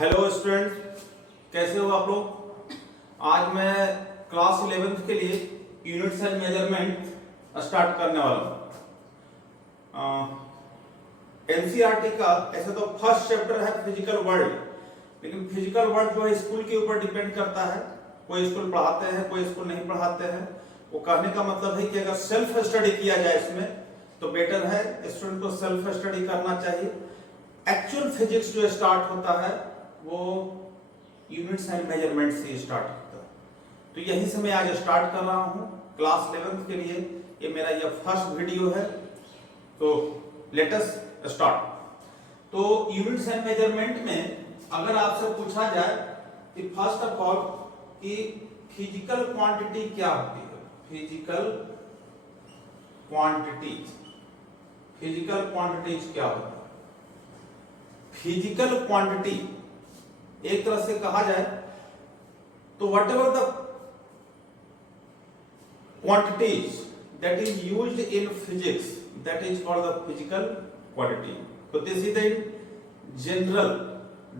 Hello student, कैसे हो आप लोग। आज मैं क्लास 11th के लिए यूनिट्स एंड मेजरमेंट स्टार्ट करने वाला हूँ। एनसीईआरटी का ऐसा तो फर्स्ट चैप्टर है फिजिकल वर्ल्ड, लेकिन फिजिकल वर्ल्ड जो है स्कूल के ऊपर डिपेंड करता है। कोई स्कूल पढ़ाते हैं, कोई स्कूल नहीं पढ़ाते हैं। वो कहने का मतलब है कि अगर सेल्फ स्टडी किया जाए इसमें तो बेटर है, स्टूडेंट को सेल्फ स्टडी करना चाहिए। एक्चुअल फिजिक्स जो स्टार्ट होता है वो यूनिट्स एंड मेजरमेंट से स्टार्ट होता है। तो यहीं से मैं आज स्टार्ट कर रहा हूँ क्लास 11th के लिए। ये मेरा ये फर्स्ट वीडियो है, तो लेट अस स्टार्ट। तो यूनिट्स एंड मेजरमेंट में अगर आपसे पूछा जाए कि फर्स्ट ऑफ ऑल कि फिजिकल क्वांटिटी क्या होती है, फिजिकल क्वांटिटीज क्या होता है। फिजिकल क्वांटिटी एक तरह से कहा जाए तो whatever the quantities that is used in physics, that is called the physical quantity. तो this is the general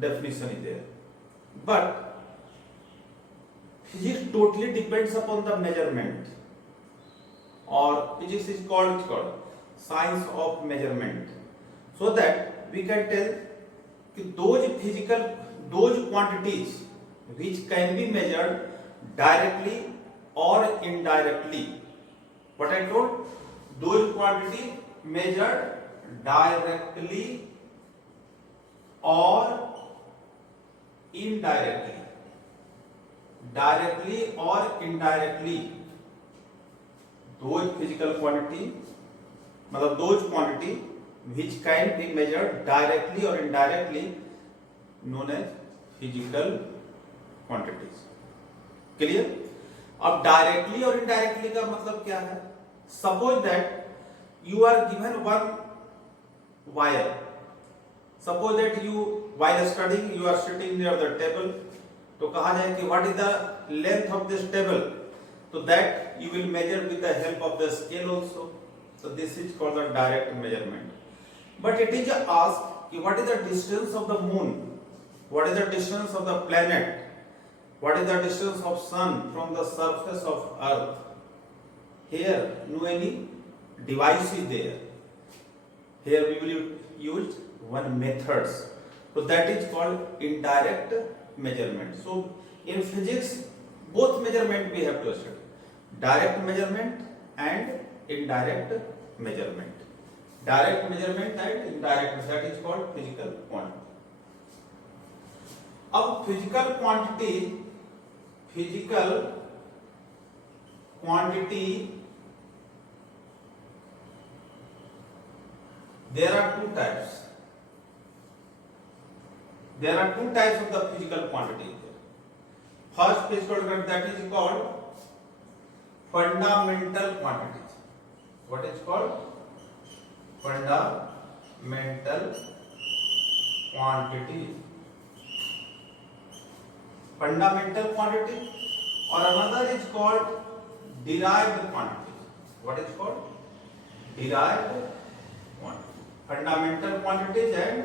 definition is there, but physics totally depends upon the measurement, or physics is called science of measurement, so that we can tell कि those quantities which can be measured directly or indirectly. What I told, those quantities measured directly or indirectly, directly or indirectly, those physical quantity मतलब those quantity which can be measured directly or indirectly known as physical quantities. Clear? अब directly और indirectly का मतलब क्या है? Suppose that you are given one wire. Suppose that you while studying you are sitting near the table, तो कहा जाए कि what is the length of this table, so that you will measure with the help of the scale also. So this is called the direct measurement. But it is asked कि what is the distance of the moon, what is the distance of the planet, what is the distance of sun from the surface of earth. Here no any device is there. Here we will use one methods, so that is called indirect measurement. So in physics both measurement we have to study, direct measurement and indirect measurement. Direct measurement and indirect, that is called physical quantity. अब physical quantity there are two types. There are two types of the physical quantity. First physical quantity, that is called fundamental quantities. What is called? Fundamental quantities. Fundamental quantity, or another is called derived quantities. What is called? Derived quantities. Fundamental quantities and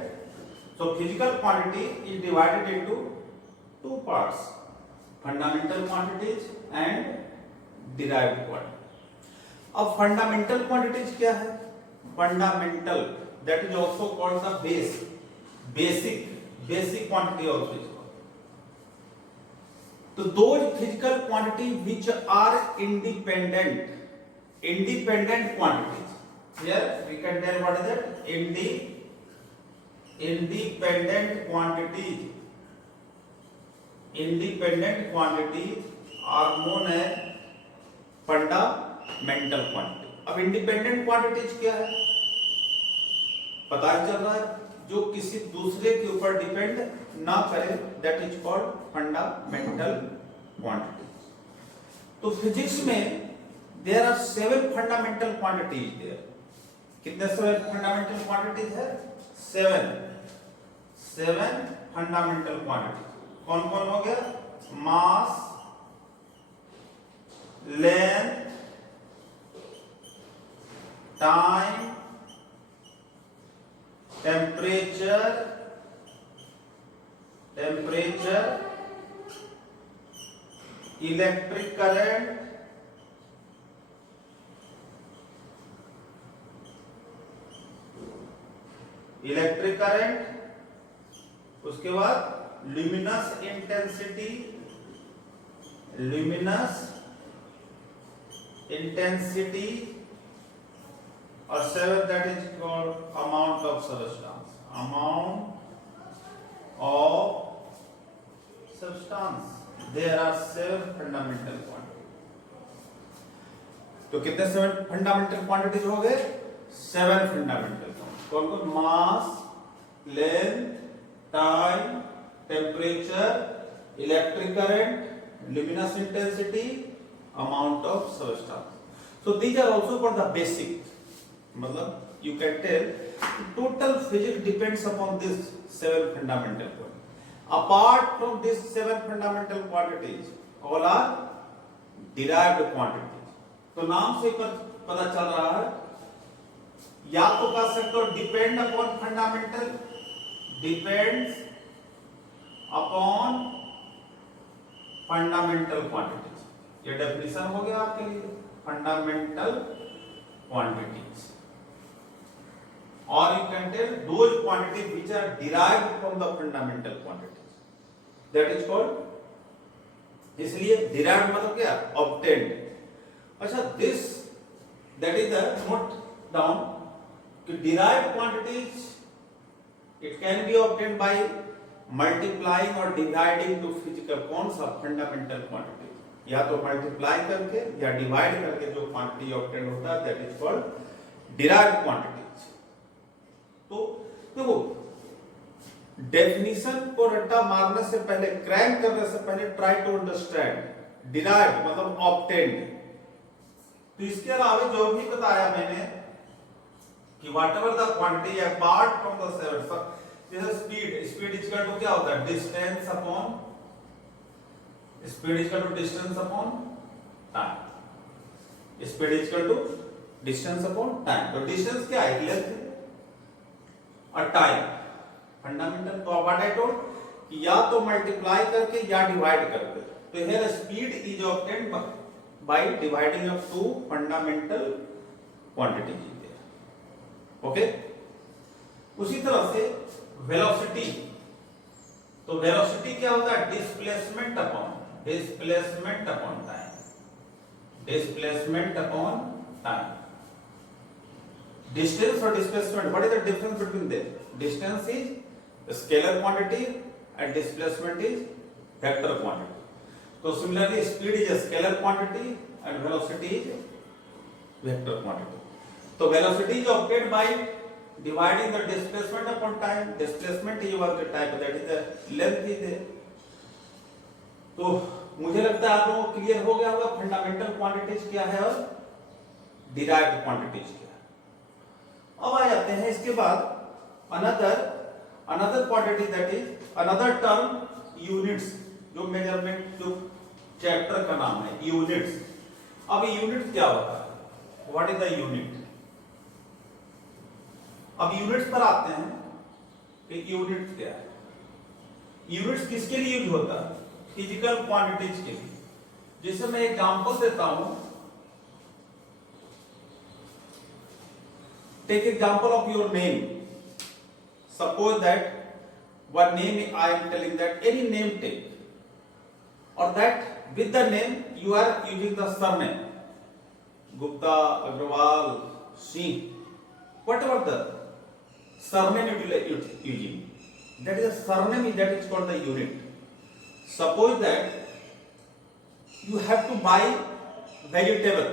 so physical quantity is divided into two parts, fundamental quantities and derived quantities. अब fundamental quantities क्या है? Fundamental, that is also called the basic quantity also is called. So those physical quantities which are independent quantities. Here we can tell what is that? Independent quantities are known as fundamental quantity. अब independent quantities क्या है? पता ही चल रहा है, जो किसी दूसरे के ऊपर डिपेंड ना करे, that is called fundamental quantities. तो फिजिक्स में there are 7 fundamental quantities there. कितने 7 fundamental quantities है? 7 फंडामेंटल क्वांटिटी। कौन कौन हो गया? Mass, length, time, temperature, temperature, electric current, उसके बाद ल्यूमिनस इंटेंसिटी, और seven that is called amount of substance. There are 7 fundamental quantity. तो कितने 7 फंडामेंटल क्वांटिटीज हो गए? 7 फंडामेंटल। कौन कौन? Mass, length, time, temperature, electric current, luminous intensity, amount of substance. So these are also for the basic. मतलब you can tell total physics depends upon these 7 fundamental quantities. Apart from these 7 fundamental quantities, all are derived quantities. तो नाम से पता चल रहा है, या तो कह सकते हो depend upon fundamental, depends upon fundamental quantities. ये डेफिनेशन हो गया आपके लिए फंडामेंटल क्वांटिटीज। और you can tell those quantities which are derived from the fundamental quantities, that is called, इसलिए डिराइव्ड मतलब क्या? ऑब्टेन्ड। अच्छा, this that is the note down कि derived quantities it can be obtained by multiplying और dividing two physical. कौन सा? Fundamental quantity. या तो मल्टीप्लाई करके या डिवाइड करके जो क्वांटिटी ऑब्टेन होता है that is called derived quantities. तो देखो, डेफिनेशन को रट्टा मारने से पहले, क्रैंक करने से पहले ट्राई टू अंडरस्टैंड डिराइव्ड मतलब ऑब्टेन्ड। तो इसके अलावा जो भी बताया मैंने कि whatever the quantity apart from the 7, जैसे स्पीड इक्वल टू क्या होता है? Distance upon time. Speed equal to distance upon time. तो डिस्टेंस क्या है? लेंथ और टाइम फंडामेंटल। तो व्हाट आई टोल्ड कि या तो मल्टीप्लाई करके या डिवाइड करके। तो here speed is obtained by dividing of 2 fundamental quantities. Okay, उसी तरह से वेलोसिटी। तो वेलोसिटी क्या होता है? Displacement upon time. डिस्टेंस और displacement, what is the difference between them? Distance is scalar quantity and displacement is vector quantity. तो similarly speed is scalar quantity and velocity is vector quantity. तो velocity is obtained by dividing the displacement upon time. Displacement is one type, that is the length is there. तो मुझे लगता है आप लोगों को clear हो गया होगा फंडामेंटल क्वांटिटीज क्या है और डिराइव्ड क्वांटिटीज क्या है। अब आ जाते हैं इसके बाद another quantity, that is another term units. जो मेजरमेंट जो चैप्टर का नाम है यूनिट्स। अब यूनिट क्या होता है? What is the unit? अब यूनिट्स पर आते हैं कि यूनिट्स क्या है। यूनिट्स किसके लिए यूज होता है? फिजिकल क्वांटिटीज के लिए। जैसे मैं एग्जांपल देता हूं, take example of your name. Suppose that one name I am telling that any name take, और that with the name you are using the surname, Gupta, Agarwal, Singh, whatever the surname using, that is a surname, that is called the unit. Suppose that you have to buy vegetable,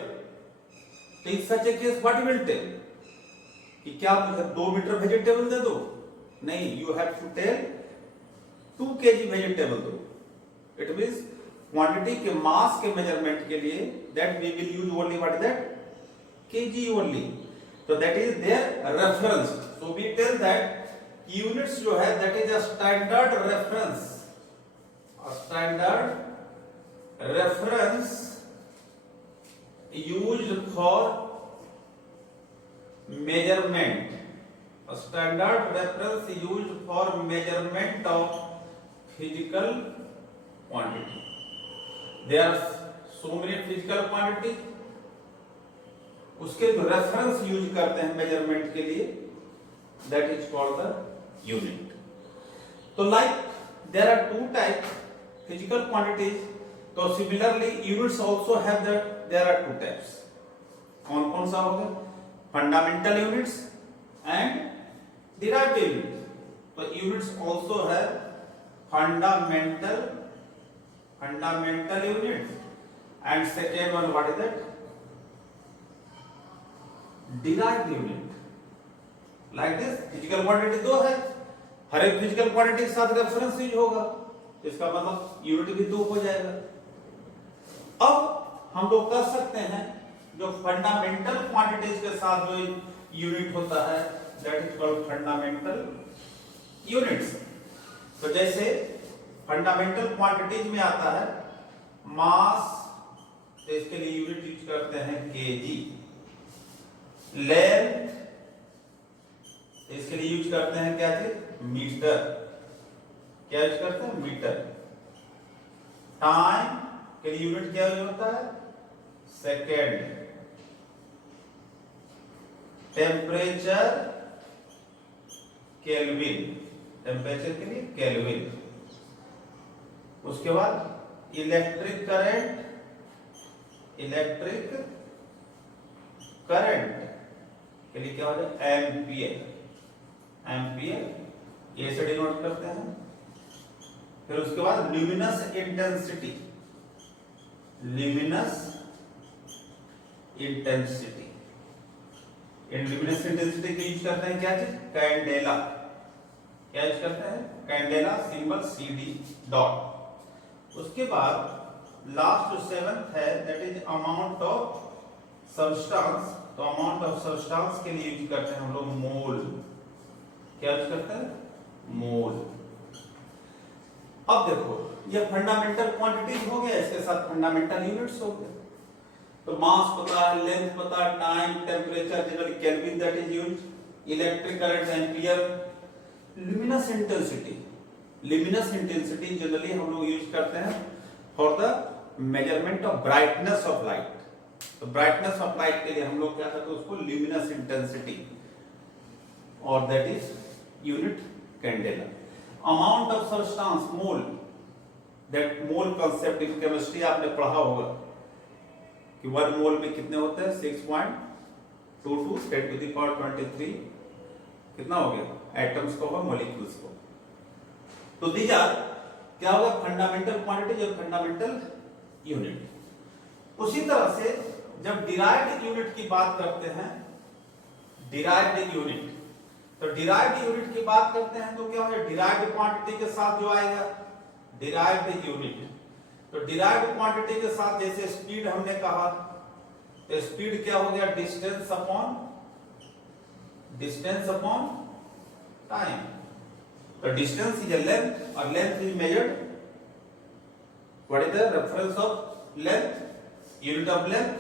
तो in such a case what you will tell कि क्या मुझे 2 metre vegetable दे दो? नहीं, you have to tell 2 kg vegetable दो। It means quantity के मास के measurement के लिए that we will use only what is that? kg only. So that is their reference. So we tell that units जो है that is a standard reference. A standard reference used for measurement. A standard reference used for measurement of physical quantity. There are so many physical quantities. उसके जो reference use करते हैं measurement के लिए, that is called the unit. तो like there are two types physical quantities. तो similarly units also have that there are two types. कौन कौन सा हो गया? Fundamental units and derived units. तो यूनिट्स आल्सो है fundamental units and second one what is that? Derived unit. Like this physical quantity दो है, हर एक फिजिकल क्वांटिटी के साथ रेफरेंस यूज होगा, इसका मतलब यूनिट भी दो हो जाएगा. अब हम लोग कर सकते हैं जो फंडामेंटल क्वांटिटीज के साथ जो यूनिट होता है that is called fundamental units. तो जैसे फंडामेंटल क्वांटिटीज में आता है मास, तो इसके लिए यूनिट यूज करते हैं केजी. लेंथ, इसके लिए यूज करते हैं क्या चीज? मीटर. क्या यूज करते हैं? मीटर. टाइम के लिए यूनिट क्या यूज होता है? सेकेंड. टेम्परेचर केल्विन, टेम्परेचर के लिए केल्विन. उसके बाद इलेक्ट्रिक करंट के लिए क्या हो जाए? एम्पियर, ये से डिनोट करते हैं. फिर उसके बाद ल्यूमिनस इंटेंसिटी, ल्यूमिनस इंटेंसिटी का यूज करते हैं क्या चीज? कैंडेला. क्या यूज करते हैं? Candela, symbol CD dot. उसके बाद लास्ट जो सेवंथ है that is amount of substance. तो अमाउंट ऑफ सब्सटेंस के लिए यूज करते हैं हम लोग मोल. क्या यूज करते हैं? मोल. अब देखो ये फंडामेंटल क्वांटिटीज हो गया, इसके साथ फंडामेंटल यूनिट्स हो गए. तो मास पता है, लेंथ पता है, time, temperature generally kelvin that is used, electric current ampere. Luminous intensity generally हम लोग यूज करते हैं for the measurement of brightness of light. तो ब्राइटनेस ऑफ लाइट के लिए हम लोग क्या करते हैं? उसको ल्यूमिनस इंटेंसिटी, और that is unit candela. Amount of substance mole, that mole concept in chemistry आपने पढ़ा होगा कि 1 मोल में कितने होते हैं? 6.22 10 to the power 23 कितना हो गया? एटम्स को और मॉलिक्यूल्स को. तो दीज आर क्या होगा? फंडामेंटल क्वांटिटी और फंडामेंटल यूनिट. उसी तरह से जब डिराइव्ड यूनिट की बात करते हैं, डिराइव्ड यूनिट, तो डिराइव्ड यूनिट की बात करते हैं तो क्या होगा? डिराइव्ड क्वांटिटी के साथ जो आएगा डिराइव्ड यूनिट. तो डिराइव्ड क्वांटिटी के साथ जैसे स्पीड हमने कहा, तो स्पीड क्या हो गया? Distance upon time. तो डिस्टेंस इज a length और length is measured. What is the reference of length? Unit of length?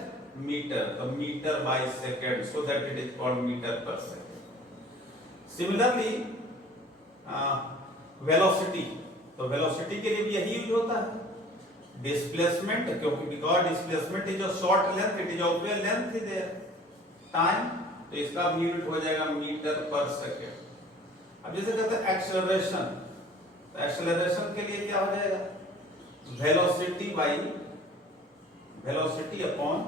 Meter. So meter by second, so that it is called meter per second. Similarly, velocity. तो velocity के लिए भी यही use होता है. Displacement, क्योंकि because displacement is a short length, it is also a length is there. Time, तो इसका यूनिट हो जाएगा मीटर पर सेकेंड. अब जैसे कहते हैं एक्सेलरेशन, तो एक्सेलरेशन के लिए क्या हो जाएगा? Velocity upon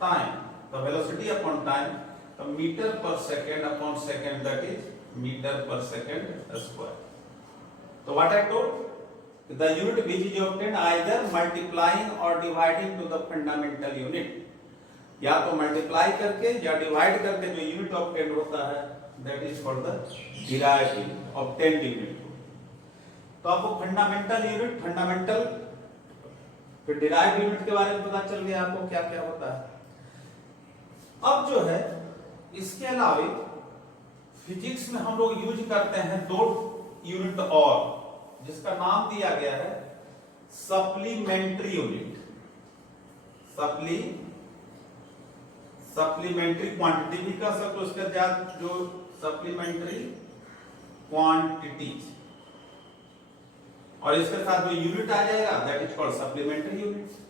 time. तो वेलोसिटी अपॉन टाइम, तो मीटर पर second upon second, that is metre पर सेकेंड स्क्वायर. तो what I told, the unit which is obtained either multiplying or dividing to the fundamental unit. या तो multiply करके या divide करके जो यूनिट ऑब्टेन होता है that is called the derived unit, obtained unit. तो आपको फंडामेंटल यूनिट, फंडामेंटल, फिर डिराइव्ड यूनिट के बारे में पता चल गया आपको क्या क्या होता है. अब जो है इसके अलावा फिजिक्स में हम लोग यूज करते हैं 2 यूनिट और, जिसका नाम दिया गया है सप्लीमेंट्री यूनिट. सप्लीमेंट्री क्वांटिटी भी कह सकते हो, उसके साथ जो सप्लीमेंट्री क्वांटिटीज. और इसके साथ जो यूनिट आ जाएगा that is called supplementary unit.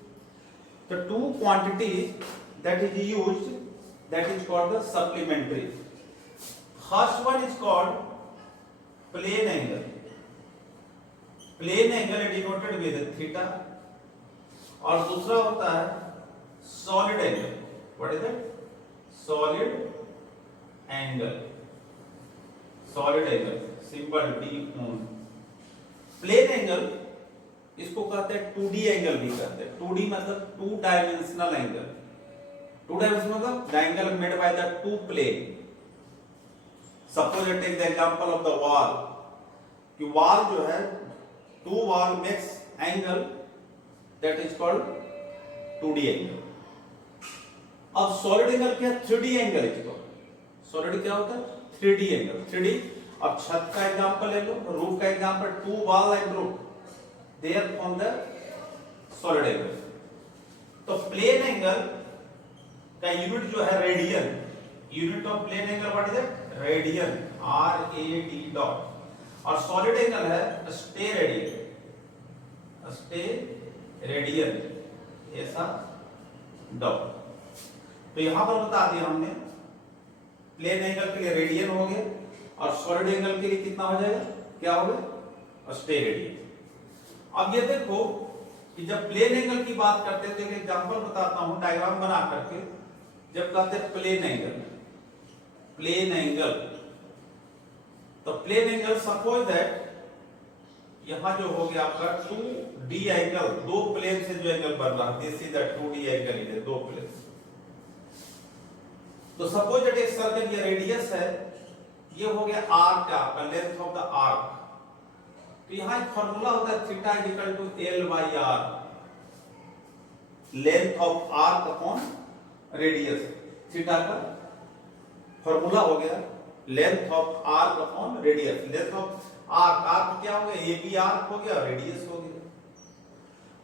The two quantities that is used that is called the supplementary. First one is called plane angle. Plane angle is denoted with theta. और दूसरा होता है solid angle. What is it? Solid angle. Solid angle. Symbol D on. Plane angle इसको कहते हैं 2D angle भी कहते हैं. 2D मतलब two dimensional angle. Two dimensional मतलब the angle made by the two plane. Suppose take the example of the wall. कि wall जो है two wall makes angle that is called 2D एंगल. अब सॉलिड एंगल क्या है? 3D angle. इसको solid क्या होता है? 3D angle. 3D. अब छत का एग्जांपल ले लो, रूफ का example. Two wall and roof there on the solid angle. तो plane angle का यूनिट जो है radian. Unit of plane angle what is it? Radian. RAD dot. और सॉलिड एंगल है स्टे रेडियन. स्टे रेडियन ऐसा dot. तो यहां पर बता दिया हमने प्लेन एंगल के लिए रेडियन हो गया और सॉलिड एंगल के लिए कितना हो जाएगा? क्या हो गया? Stay radian. अब ये देखो कि जब प्लेन एंगल की बात करते हैं तो एक एग्जांपल बताता हूं डायग्राम बना करके. जब कहते हैं प्लेन एंगल, प्लेन एंगल, तो प्लेन एंगल सपोज दैट यहां जो हो गया आपका 2D एंगल. दो प्लेन से जो एंगल बन रहा है this is the 2D angle. इधर दो प्लेन. तो सपोज दैट एक सर्कल ये रेडियस है. ये हो गया आर्क का आपका लेंथ ऑफ द आर्क. तो यहां एक फॉर्मूला होता है theta is equal to L by R. Length of arc upon radius. Theta का फॉर्मूला हो गया length of arc upon radius. Length of arc, arc क्या हो गया? AB आर्क हो गया, रेडियस हो गया.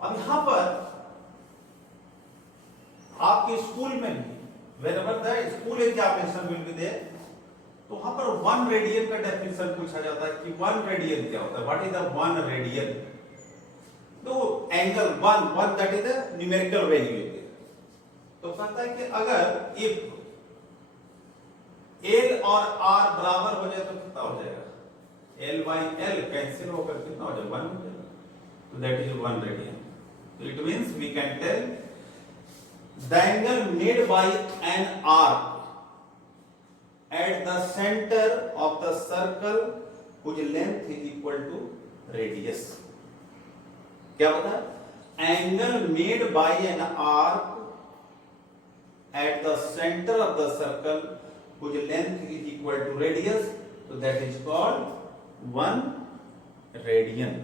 अब यहां पर आपके स्कूल में भी whenever the school examination will be there, तो वहां पर 1 रेडियन का डेफिनेशन पूछा जाता है कि 1 रेडियन क्या होता है? What is the 1 radian? तो angle 1 that is the numerical value. तो कहता है कि अगर इफ L और R बराबर हो जाए तो कितना हो जाएगा? L by L कैंसिल होकर कितना हो जाएगा? 1 हो जाएगा. तो दैट इज 1 रेडियन. तो it means we can tell the angle made by an arc at the center of the circle whose length is equal to radius. क्या होता है? Angle made by an arc at the center of the circle whose length is equal to radius, so that is called 1 radian.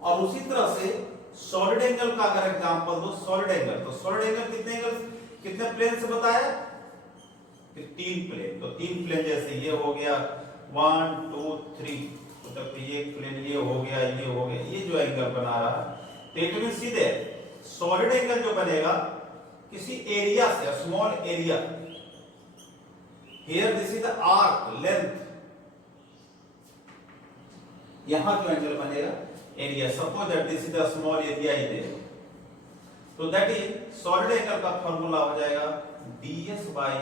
और उसी तरह से solid angle का अगर example दो, सॉलिड एंगल, तो सॉलिड एंगल कितने एंगल, कितने प्लेन से बताया? 3 प्लेन. तो 3 प्लेन जैसे ये हो गया 1 2 3, मतलब ये प्लेन ये हो गया, ये हो गया, ये जो एंगल बना रहा है तो इट मींस सीधे सॉलिड एंगल जो बनेगा किसी एरिया से, small area. Here this is the arc length. यहां जो एंगल बनेगा area. Suppose that this is the small area is there. तो दैट इज सॉलिड एंगल का फार्मूला हो जाएगा ds by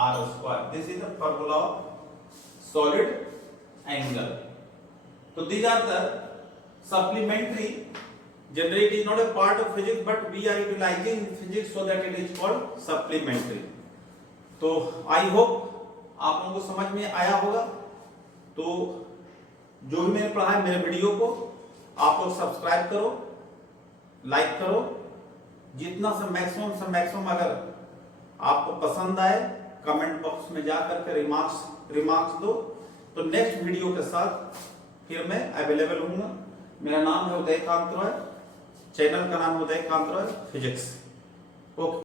R square. This is the formula of solid angle. So these are the supplementary. Generally it is not a part of physics but we are utilizing physics so that it is called supplementary. तो I hope आप लोगों को समझ में आया होगा. तो जो भी मैंने पढ़ा है मेरे वीडियो को आप लोग सब्सक्राइब करो, लाइक करो. जितना से मैक्सिमम अगर आपको पसंद आए कमेंट बॉक्स में जा करके रिमार्क्स दो. तो नेक्स्ट वीडियो के साथ फिर मैं अवेलेबल हूँ. मेरा नाम है उदयकांत रॉय. चैनल का नाम है उदयकांत रॉय फिजिक्स. ओके.